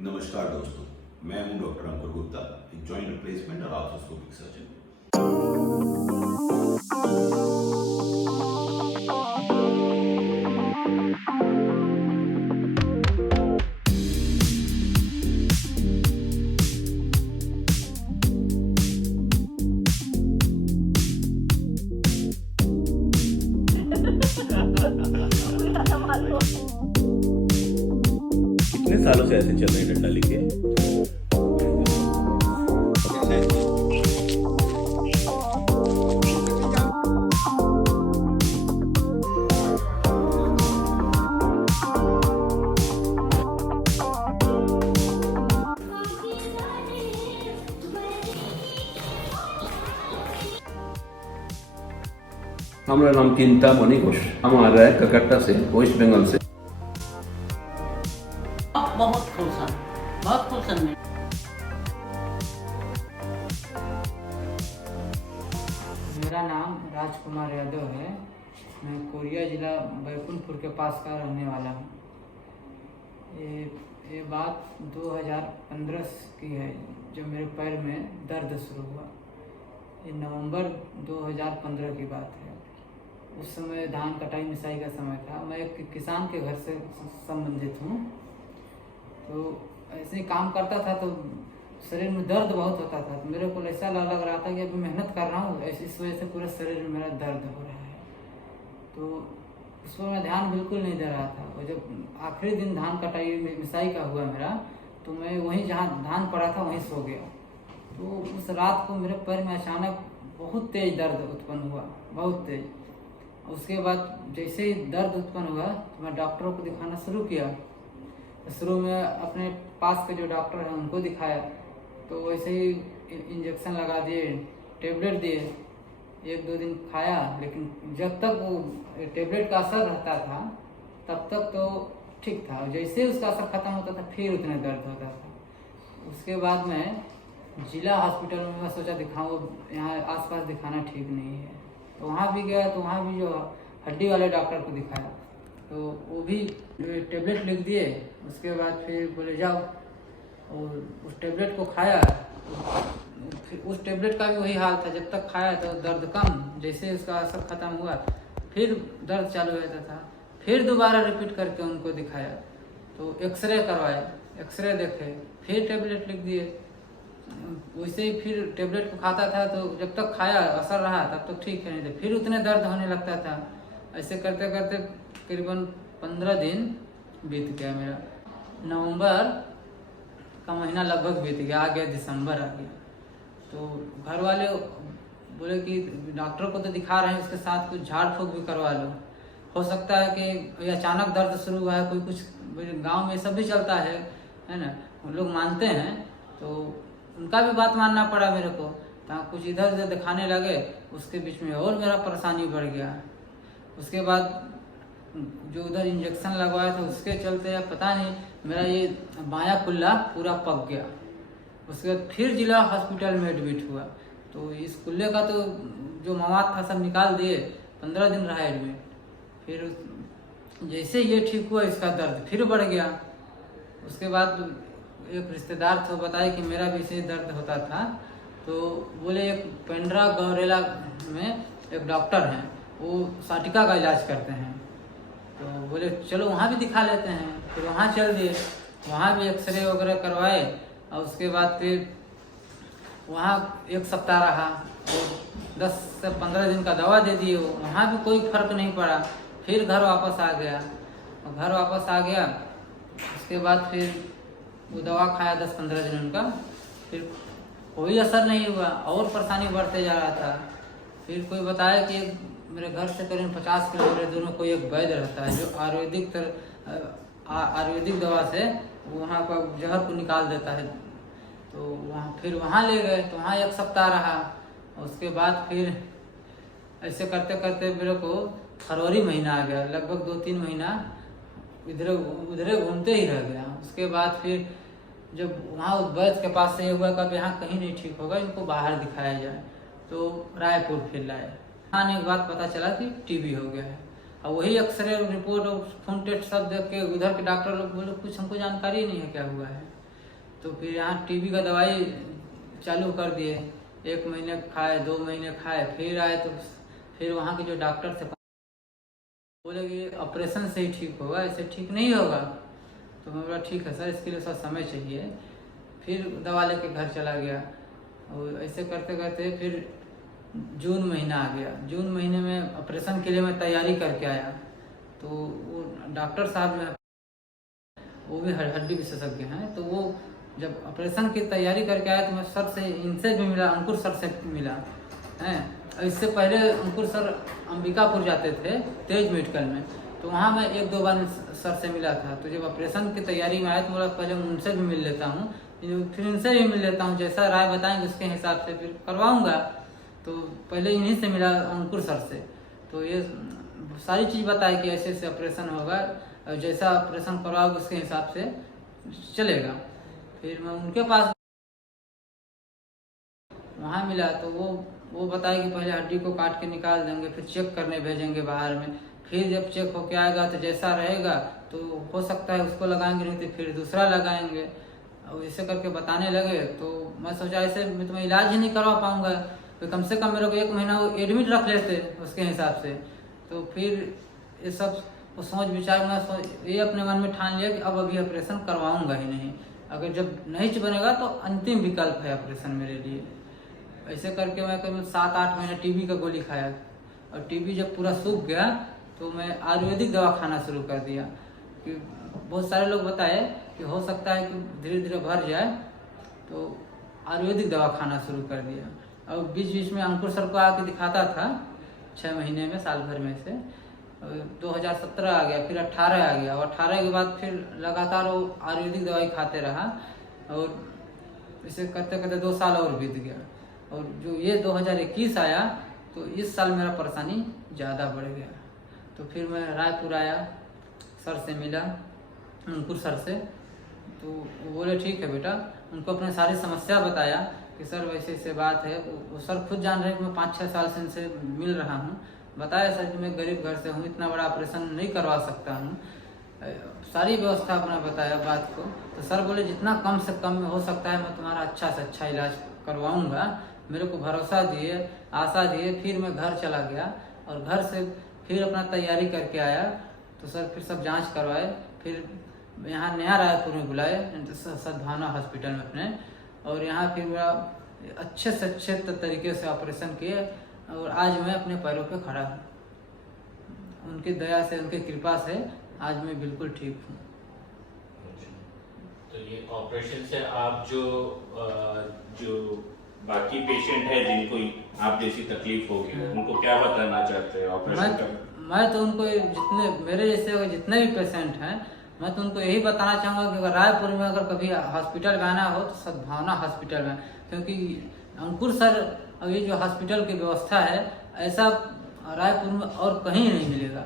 नमस्कार दोस्तों, मैं हूं डॉक्टर अंकुर गुप्ता, एक जॉइंट रिप्लेसमेंट और आर्थ्रोस्कोपिक सर्जन। कितने सालों से ऐसे चल रहे हैं डंडा लेके? हमारा नाम चिंतामणि घोष, हम आ रहे हैं कलकत्ता से, वेस्ट बंगाल से। बहुत खुश हैं। मेरा नाम राजकुमार यादव है। मैं कोरिया जिला बैकुंठपुर के पास का रहने वाला हूँ। ये बात 2015 की है जब मेरे पैर में दर्द शुरू हुआ। ये नवंबर 2015 की बात है। उस समय धान कटाई मिसाई का समय था। मैं एक किसान के घर से संबंधित हूँ, तो ऐसे ही काम करता था तो शरीर में दर्द बहुत होता था। तो मेरे को ऐसा लग रहा था कि अभी मेहनत कर रहा हूँ, इस वजह से पूरे शरीर में मेरा दर्द हो रहा है। तो उस पर मैं ध्यान बिल्कुल नहीं दे रहा था। और जब आखिरी दिन धान कटाई मिसाई का हुआ मेरा, तो मैं वहीं जहाँ धान पड़ा था वहीं सो गया। तो उस रात को मेरे पैर में अचानक बहुत तेज दर्द उत्पन्न हुआ, बहुत तेज। उसके बाद जैसे ही दर्द उत्पन्न हुआ तो मैं डॉक्टरों को दिखाना शुरू किया। शुरू में अपने पास के जो डॉक्टर हैं उनको दिखाया, तो वैसे ही इंजेक्शन लगा दिए, टेबलेट दिए। 1-2 दिन खाया, लेकिन जब तक वो टेबलेट का असर रहता था तब तक तो ठीक था। जैसे ही उसका असर खत्म होता था फिर उतना दर्द होता था। उसके बाद मैं जिला हॉस्पिटल में मैं सोचा दिखाऊँ, यहाँ आसपास दिखाना ठीक नहीं है। तो वहाँ भी गया, तो वहाँ भी जो हड्डी वाले डॉक्टर को दिखाया, तो वो भी टेबलेट लिख दिए। उसके बाद फिर बोले जाओ, और उस टेबलेट को खाया। फिर उस टेबलेट का भी वही हाल था, जब तक खाया तो दर्द कम, जैसे उसका असर खत्म हुआ फिर दर्द चालू हो जाता था। फिर दोबारा रिपीट करके उनको दिखाया, तो एक्सरे करवाए, एक्सरे देखे, फिर टेबलेट लिख दिए। वैसे ही फिर टेबलेट को खाता था, तो जब तक खाया असर रहा तब तक ठीक है, नहीं तो फिर उतने दर्द होने लगता था। ऐसे करते करते करीबन 15 दिन बीत गया मेरा। नवंबर का महीना लगभग बीत गया, आ गया दिसंबर आ गया। तो घर वाले बोले कि डॉक्टर को तो दिखा रहे हैं, उसके साथ कुछ झाड़ फूँक भी करवा लो। हो सकता है कि अचानक दर्द शुरू हुआ है, कोई कुछ गांव में सब भी चलता है ना, उन लोग मानते हैं। तो उनका भी बात मानना पड़ा मेरे को। तो कुछ इधर उधर दिखाने लगे, उसके बीच में और मेरा परेशानी बढ़ गया। उसके बाद जो उधर इंजेक्शन लगवाया था उसके चलते या पता नहीं, मेरा ये बायां कुल्ला पूरा पक गया। उसके बाद फिर जिला हॉस्पिटल में एडमिट हुआ। तो इस कुल्ले का तो जो मवाद था सब निकाल दिए, 15 दिन रहा एडमिट। फिर जैसे ये ठीक हुआ, इसका दर्द फिर बढ़ गया। उसके बाद एक रिश्तेदार थे, बताए कि मेरा भी इसे दर्द होता था। तो बोले एक पेंड्रा गौरेला में एक डॉक्टर हैं, वो साटिका का इलाज करते हैं। तो बोले चलो वहाँ भी दिखा लेते हैं। फिर वहाँ चल दिए, वहाँ भी एक्सरे वगैरह करवाए। और उसके बाद फिर वहाँ 1 सप्ताह रहा, और 10 से 15 दिन का दवा दे दिए। वहाँ भी कोई फर्क नहीं पड़ा। फिर घर वापस आ गया, और घर वापस आ गया। उसके बाद फिर वो दवा खाया 10-15 दिन उनका, फिर कोई असर नहीं हुआ, और परेशानी बढ़ते जा रहा था। फिर कोई बताया कि मेरे घर से करीब 50 किलोमीटर दूर में कोई एक वैद्य रहता है जो आयुर्वेदिक दवा से वहाँ का जहर को निकाल देता है। तो वहाँ ले गए, तो वहाँ 1 सप्ताह रहा। उसके बाद फिर ऐसे करते करते मेरे को फरवरी महीना आ गया। लगभग 2-3 महीना उधरे घूमते ही रह गया। उसके बाद फिर जब वहाँ वैद्य के पास से ये हुआ कि यहाँ कहीं नहीं ठीक होगा, इनको बाहर दिखाया जाए, तो रायपुर फिर लाए। आने के बाद पता चला कि टीबी हो गया है। और वही एक्सरे रिपोर्ट और खून टेस्ट सब देख के उधर के डॉक्टर लोग बोले कुछ हमको जानकारी नहीं है क्या हुआ है। तो फिर यहाँ टीबी का दवाई चालू कर दिए। 1 महीने खाए, 2 महीने खाए, फिर आए तो फिर वहाँ के जो डॉक्टर से बोले कि ऑपरेशन से ही ठीक होगा, ऐसे ठीक नहीं होगा। तो मैं बोला ठीक है सर, इसके लिए थोड़ा समय चाहिए। फिर दवा लेके घर चला गया और ऐसे करते करते फिर जून महीना आ गया। जून महीने में ऑपरेशन के लिए मैं तैयारी करके आया। तो वो डॉक्टर साहब जो है वो भी हड्डी विशेषज्ञ हैं। तो वो जब ऑपरेशन की तैयारी करके आया तो मैं सर से, इनसे भी मिला, अंकुर सर से मिला हैं। इससे पहले अंकुर सर अंबिकापुर जाते थे तेज मेडिकल में, तो वहाँ मैं 1-2 बार सर से मिला था। तो जब ऑपरेशन की तैयारी में आया तो बोला पहले उनसे भी मिल लेता हूँ, फिर इनसे भी मिल लेता हूँ, जैसा राय बताएंगे उसके हिसाब से फिर करवाऊँगा। तो पहले इन्हीं से मिला, अंकुर सर से। तो ये सारी चीज़ बताए कि ऐसे ऐसे ऑपरेशन होगा और जैसा ऑपरेशन करवाओगे उसके हिसाब से चलेगा। फिर मैं उनके पास वहाँ मिला तो वो बताए कि पहले हड्डी को काट के निकाल देंगे, फिर चेक करने भेजेंगे बाहर में। फिर जब चेक होके आएगा तो जैसा रहेगा तो हो सकता है उसको लगाएंगे, नहीं तो फिर दूसरा लगाएंगे। और ऐसे करके बताने लगे तो मैं सोचा ऐसे मैं तुम्हें इलाज ही नहीं करवा पाऊँगा, तो कम से कम मेरे को 1 महीना वो एडमिट रख लेते उसके हिसाब से। तो फिर ये सब वो सोच विचार मैं ये अपने मन में ठान लिया कि अब अभी ऑपरेशन करवाऊँगा ही नहीं। अगर जब नहीं बनेगा तो अंतिम विकल्प है ऑपरेशन मेरे लिए। ऐसे करके मैं करीब 7-8 महीने टीबी का गोली खाया और टीबी जब पूरा सूख गया तो मैं आयुर्वेदिक दवा खाना शुरू कर दिया। कि बहुत सारे लोग बताए कि हो सकता है कि धीरे धीरे भर जाए, तो आयुर्वेदिक दवा खाना शुरू कर दिया। और बीच बीच में अंकुर सर को आके दिखाता था 6 महीने में, साल भर में से। 2017 आ गया, फिर 18 आ गया और 18 के बाद फिर लगातार वो आयुर्वेदिक दवाई खाते रहा और इसे करते करते 2 साल और बीत गया। और जो ये 2021 आया तो इस साल मेरा परेशानी ज़्यादा बढ़ गया। तो फिर मैं रायपुर आया, सर से मिला, अंकुर सर से। तो वो बोले ठीक है बेटा, उनको अपने सारी समस्या बताया कि सर वैसे ऐसे बात है। वो सर खुद जान रहे कि मैं 5-6 साल से इनसे मिल रहा हूँ। बताया सर कि मैं गरीब घर से हूँ, इतना बड़ा ऑपरेशन नहीं करवा सकता हूँ, सारी व्यवस्था अपना बताया बात को। तो सर बोले जितना कम से कम में हो सकता है मैं तुम्हारा अच्छा से अच्छा इलाज करवाऊँगा। मेरे को भरोसा दिए, आशा दिए। फिर मैं घर चला गया और घर से फिर अपना तैयारी करके आया। तो सर फिर सब जांच करवाए, फिर यहाँ नया रायपुर में बुलाए सद्भावना हॉस्पिटल में अपने, और यहाँ फिर मेरा अच्छे से अच्छे तरीके से ऑपरेशन किए और आज मैं अपने पैरों पे खड़ा हूँ। उनकी दया से, उनकी कृपा से आज मैं बिल्कुल ठीक हूँ। तो ये ऑपरेशन से आप जो बाकी पेशेंट है जिनको आप जैसी तकलीफ होगी उनको क्या बताना चाहते हैं ऑपरेशन का? मैं तो उनको जितने मेरे जैसे जितने भी पेशेंट हैं, मैं तो उनको यही बताना चाहूँगा कि अगर रायपुर में अगर कभी हॉस्पिटल में आना हो तो सद्भावना हॉस्पिटल में, क्योंकि अंकुर सर अभी जो हॉस्पिटल की व्यवस्था है ऐसा रायपुर में और कहीं नहीं मिलेगा।